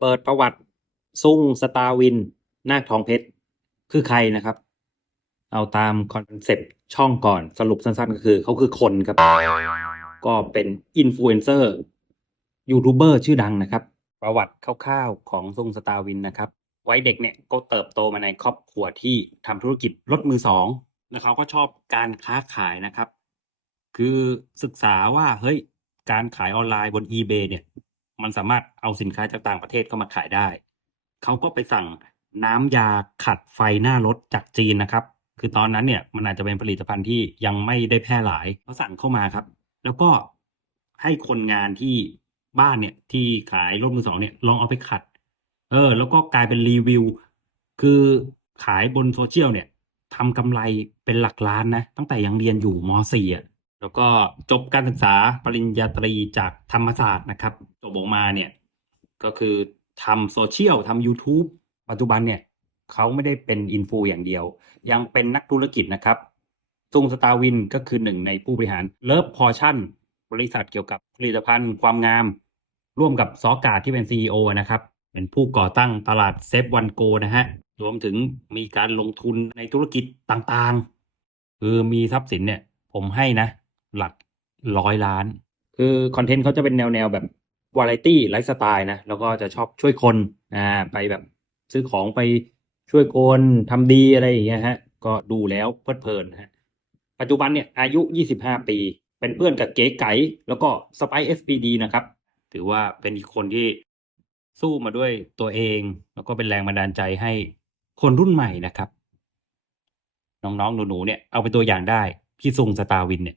เปิดประวัติซุ่งสตาร์วินนาคทองเพชร คือใครนะครับ เอาตามคอนเซปต์ช่องก่อนสรุปสั้นๆ ก็คือเขาคือคนครับ ก็เป็นอินฟลูเอนเซอร์ยูทูบเบอร์ชื่อดังนะครับ ประวัติคร่าวๆของซุ่งสตาร์วินนะครับ ไวัยเด็กเนี่ยก็เติบโตมาในครอบครัวที่ทำธุรกิจรถมือสองแล้วเขาก็ชอบการค้าขายนะครับ คือศึกษาว่าเฮ้ยการขายออนไลน์บน eBay เนี่ย มันสามารถเอาสินค้าจากต่างประเทศเข้ามาขายได้ เขาก็ไปสั่งน้ำยาขัดไฟหน้ารถจากจีนนะครับ คือตอนนั้นเนี่ยมันอาจจะเป็นผลิตภัณฑ์ที่ยังไม่ได้แพร่หลายเขาสั่งเข้ามาครับ แล้วก็ให้คนงานที่บ้านเนี่ยที่ขายรถมือสองเนี่ยลองเอาไปขัด เออ แล้วก็กลายเป็นรีวิว คือขายบนโซเชียลเนี่ยทำกำไรเป็นหลักล้านนะ ตั้งแต่ยังเรียนอยู่ม .4 อะ แล้วก็จบการศึกษาปริญญาตรีจากธรรมศาสตร์นะครับ จบออกมาเนี่ย ก็คือทำโซเชียลทำ YouTube ปัจจุบันเนี่ยเขาไม่ได้เป็นอินฟูอย่างเดียว ยังเป็นนักธุรกิจนะครับซุงสตาวินก็คือหนึ่งในผู้บริหารเลิฟพอชั่นบริษัทเกี่ยวกับผลิตภัณฑ์ความงาม ร่วมกับซอกาที่เป็น CEO นะครับ เป็นผู้ก่อตั้งตลาดเซฟวันโกนะฮะ รวมถึงมีการลงทุนในธุรกิจต่างๆ คือมีทรัพย์สินเนี่ย ผมให้นะ หลักร้อยล้าน คือคอนเทนต์เขาจะเป็นแนวแนวแบบวาไรตี้ไลฟ์สไตล์นะ แล้วก็จะชอบช่วยคนอ่าไปแบบซื้อของไปช่วยคนทำดีอะไรอย่างเงี้ยฮะ ก็ดูแล้วเพลิดเพลินฮะ ปัจจุบันเนี่ยอายุ 25 ปี เป็นเพื่อนกับเก๋ไก๋แล้วก็สไป SPD นะครับ ถือว่าเป็นอีกคนที่สู้มาด้วยตัวเอง แล้วก็เป็นแรงบันดาลใจให้คนรุ่นใหม่นะครับ น้องๆหนูๆเนี่ยเอาเป็นตัวอย่างได้ พี่ซุงสตาร์วินเนี่ย